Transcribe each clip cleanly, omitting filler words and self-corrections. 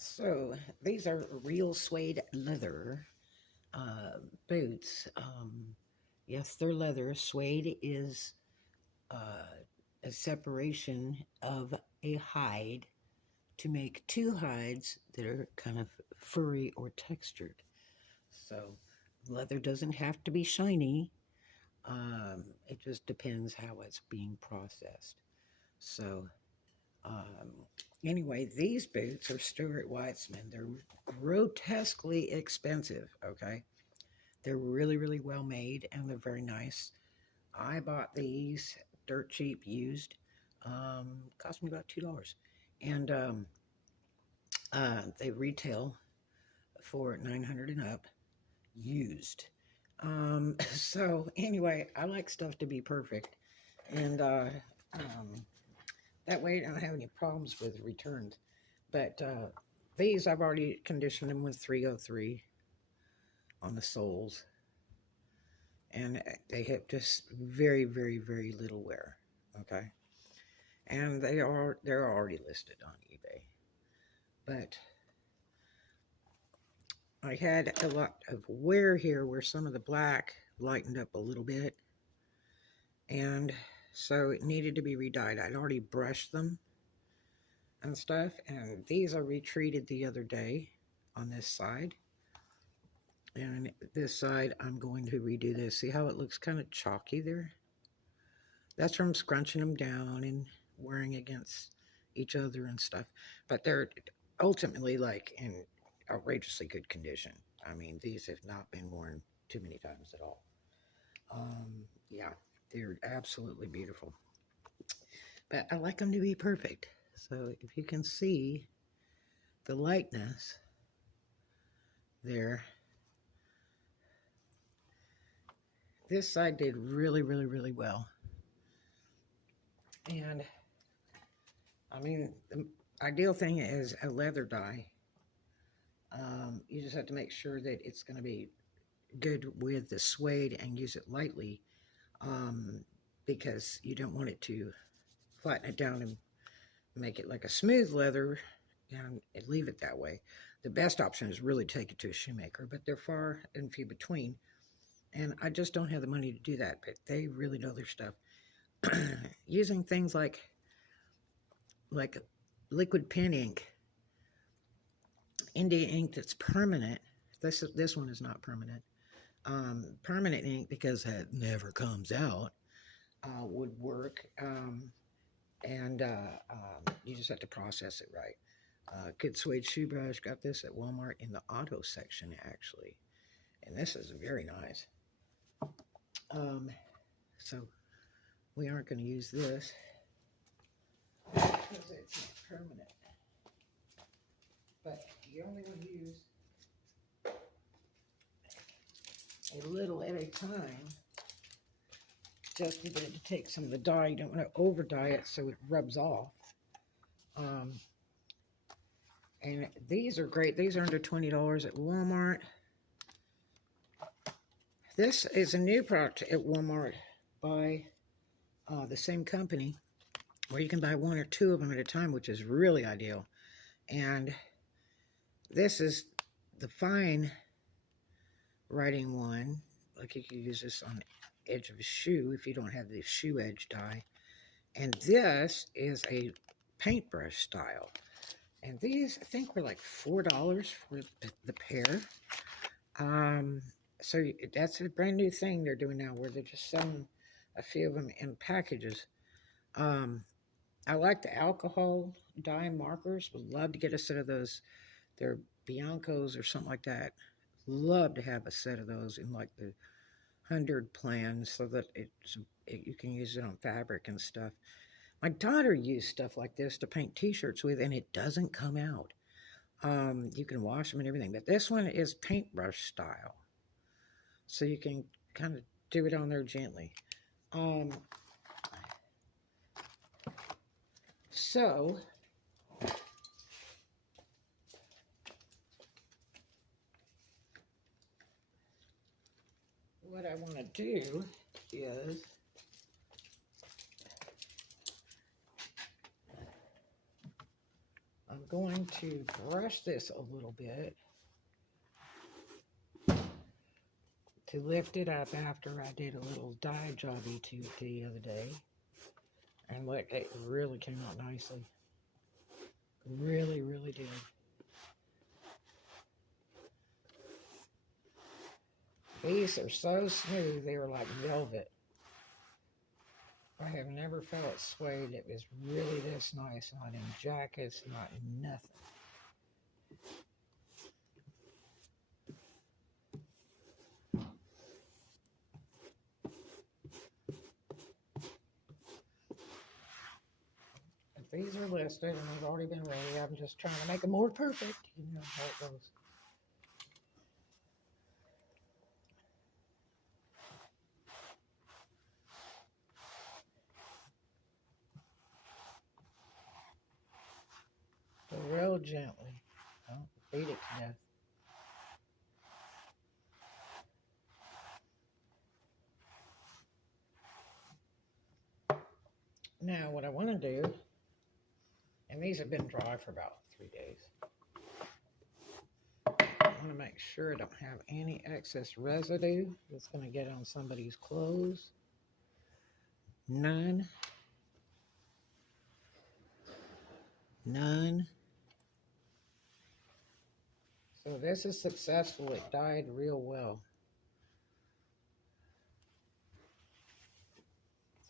So these are real suede leather boots. Yes, they're leather. Suede is uh, a separation of a hide to make two hides that are kind of furry or textured. So leather doesn't have to be shiny. It just depends how it's being processed. So Um, anyway, these boots are Stuart Weitzman. They're grotesquely expensive, okay? They're really, really well made and they're very nice. I bought these dirt cheap used. Cost me about $2. And they retail for 900 and up used. So anyway, I like stuff to be perfect. And um, that way I don't have any problems with returns. But these, I've already conditioned them with 303 on the soles. And they have just very, very, very little wear. Okay. And they're already listed on eBay. But I had a lot of wear here where some of the black lightened up a little bit. And so it needed to be redyed. I'd already brushed them and stuff. And these I retreated the other day on this side. And this side, I'm going to redo this. See how it looks kind of chalky there? That's from scrunching them down and wearing against each other and stuff. But they're ultimately like in outrageously good condition. I mean, these have not been worn too many times at all. Yeah, they're absolutely beautiful. But I like them to be perfect. So if you can see the lightness there, this side did really, really, really well. And I mean, the ideal thing is a leather dye. You just have to make sure that it's going to be good with the suede and use it lightly, because you don't want it to flatten it down and make it like a smooth leather and leave it that way. The best option is really take it to a shoemaker, but they're far and few between. And I just don't have the money to do that, but they really know their stuff. Using things like liquid pen ink, India ink that's permanent. This one is not permanent. Permanent ink, because it never comes out, would work. And you just have to process it right. Good suede shoe brush. Got this at Walmart in the auto section, actually. And this is very nice. So we aren't going to use this because it's not permanent. But you only want to use a little at a time, just to get it to take some of the dye. You don't want to over dye it so it rubs off. And these are great. These are under $20 at Walmart. This is a new product at Walmart by the same company, where you can buy one or two of them at a time, which is really ideal. And this is the fine writing one. Like, you can use this on the edge of a shoe if you don't have the shoe edge dye. And this is a paintbrush style. And these, I think, were like $4 for the pair. So that's a brand new thing they're doing now, where they're just selling a few of them in packages. I like the alcohol dye markers. Would love to get a set of those. They're Bianco's or something like that. Love to have a set of those in like the 100 plan, so that you can use it on fabric and stuff. My daughter used stuff like this to paint t-shirts with, and it doesn't come out. You can wash them and everything, but this one is paintbrush style, so you can kind of do it on there gently. So what I want to do is going to brush this a little bit to lift it up after I did a little dye jobby to it the other day. And look, it really came out nicely. Really, really did. These are so smooth, they were like velvet. I have never felt suede that was really this nice. Not in jackets, not in nothing. But these are listed and they've already been ready. I'm just trying to make them more perfect. You know how it goes. So real gently. Don't beat it to death. Now what I want to do, and these have been dry for about 3 days. I want to make sure I don't have any excess residue that's going to get on somebody's clothes. None. None. So this is successful. It dyed real well.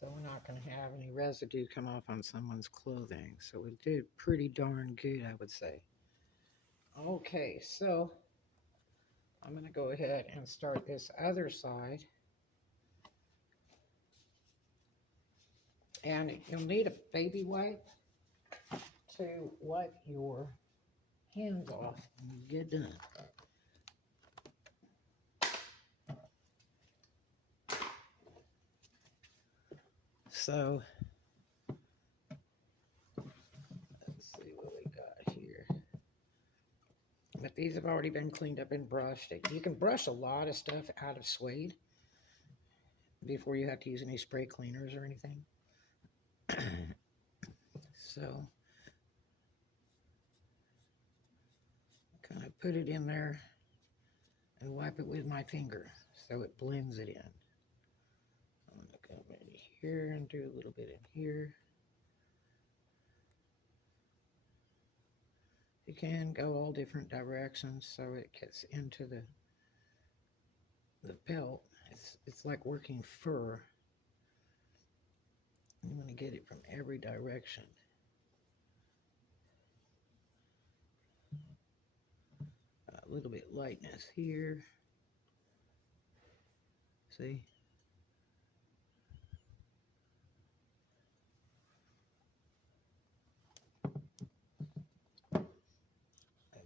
So we're not going to have any residue come off on someone's clothing. So it did pretty darn good, I would say. Okay, so I'm going to go ahead and start this other side. And you'll need a baby wipe to wipe your hands off when you get done. So let's see what we got here. But these have already been cleaned up and brushed. You can brush a lot of stuff out of suede before you have to use any spray cleaners or anything. So kind of put it in there and wipe it with my finger so it blends it in. I'm going to come in here and do a little bit in here. You can go all different directions so it gets into the pelt. It's like working fur. You want to get it from every direction. A little bit lightness here. See?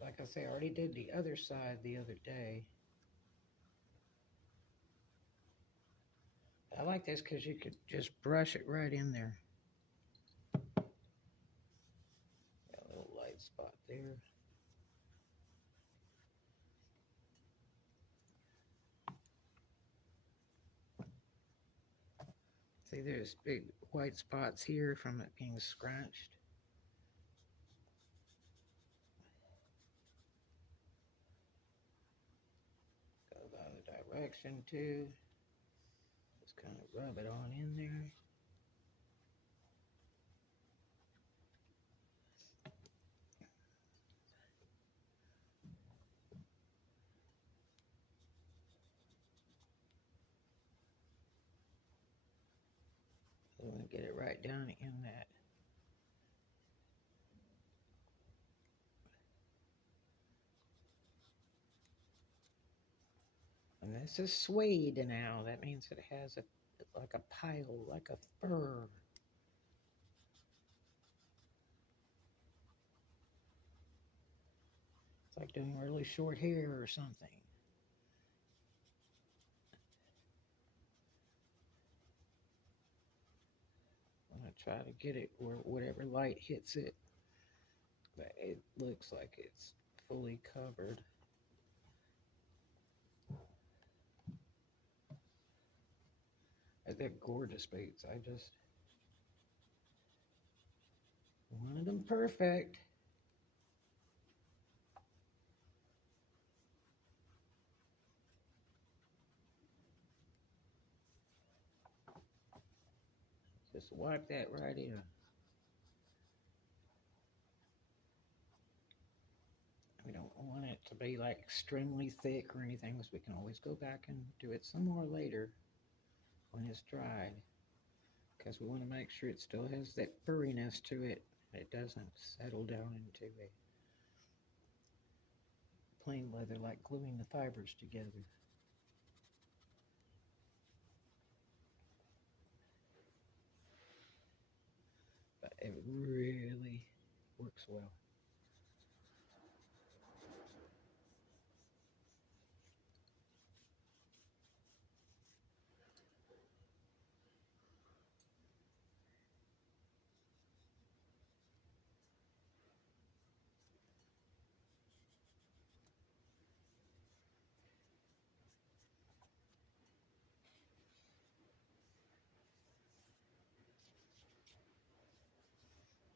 Like I say, I already did the other side the other day. I like this because you could just brush it right in there. Got a little light spot there. See, there's big white spots here from it being scratched. Go the other direction too. Just kind of rub it on in there. I'm going to get it right down in that. And this is suede now. That means it has like a pile, like a fur. It's like doing really short hair or something. I'm going to try to get it where whatever light hits it, but it looks like it's fully covered. They're gorgeous boots. I just wanted them perfect. Just wipe that right in. We don't want it to be like extremely thick or anything, so we can always go back and do it some more later when it's dried, because we want to make sure it still has that furriness to it. It doesn't settle down into a plain leather like gluing the fibers together. But it really works well.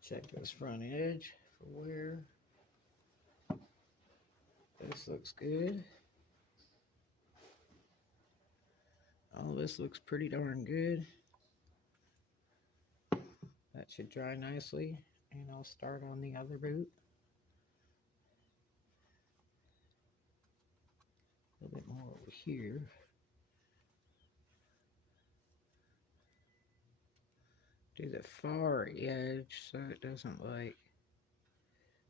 Check this front edge for wear. This looks good. All this looks pretty darn good. That should dry nicely, and I'll start on the other boot. A little bit more over here. Do the far edge so it doesn't like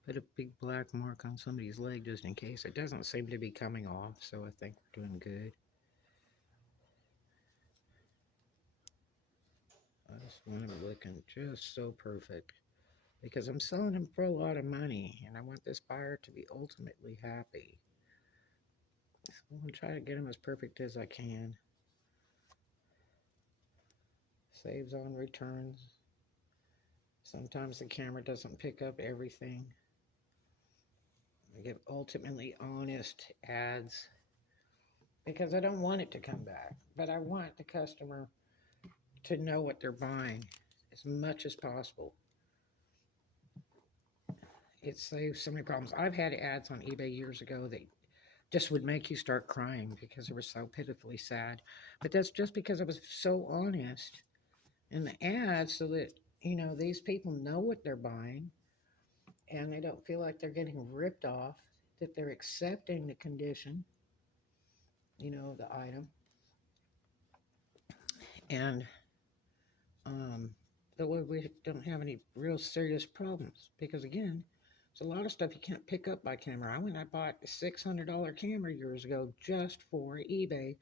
put a big black mark on somebody's leg just in case. It doesn't seem to be coming off, so I think we're doing good. I just want it looking just so perfect because I'm selling them for a lot of money and I want this buyer to be ultimately happy. So I'm going to try to get them as perfect as I can. Saves on returns. Sometimes the camera doesn't pick up everything. I give ultimately honest ads because I don't want it to come back, but I want the customer to know what they're buying as much as possible. It saves so many problems. I've had ads on eBay years ago that just would make you start crying because they were so pitifully sad. But that's just because I was so honest in the ad so that, you know, these people know what they're buying and they don't feel like they're getting ripped off, that they're accepting the condition, you know, the item. And that way we don't have any real serious problems because, again, there's a lot of stuff you can't pick up by camera. I went and I bought a $600 camera years ago just for eBay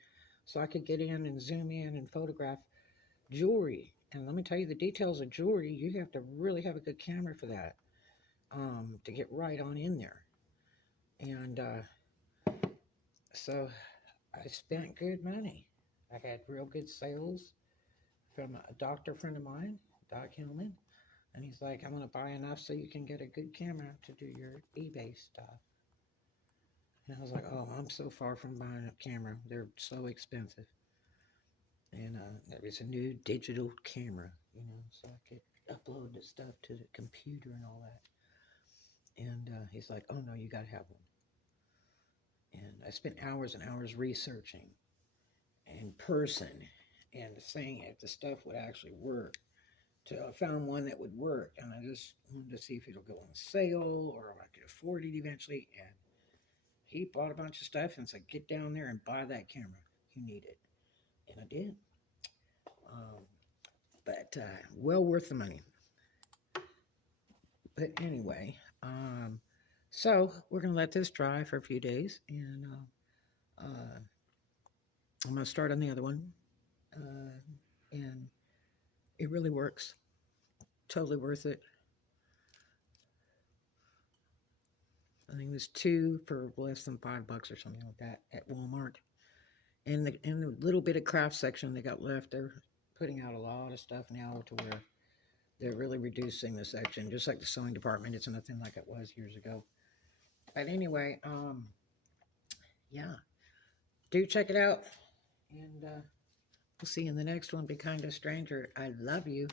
so I could get in and zoom in and photograph jewelry. And let me tell you, the details of jewelry, you have to really have a good camera for that to get right on in there. And so I spent good money. I had real good sales from a doctor friend of mine, Doc Hillman. And he's like, I'm going to buy enough so you can get a good camera to do your eBay stuff. And I was like, oh, I'm so far from buying a camera. They're so expensive. And it was a new digital camera, you know, so I could upload the stuff to the computer and all that. And he's like, oh, no, you got to have one. And I spent hours and hours researching in person and seeing if the stuff would actually work. So I found one that would work, and I just wanted to see if it'll go on sale or if I could afford it eventually. And he bought a bunch of stuff and said, get down there and buy that camera. You need it. And I did. But well worth the money. But anyway, so we're going to let this dry for a few days, and I'm going to start on the other one. And it really works. Totally worth it. I think it was 2 for less than $5 or something like that at Walmart. And the little bit of craft section they got left, they're putting out a lot of stuff now to where they're really reducing the section. Just like the sewing department, it's nothing like it was years ago. But anyway, yeah, do check it out. And we'll see you in the next one. Be kind to a stranger. I love you.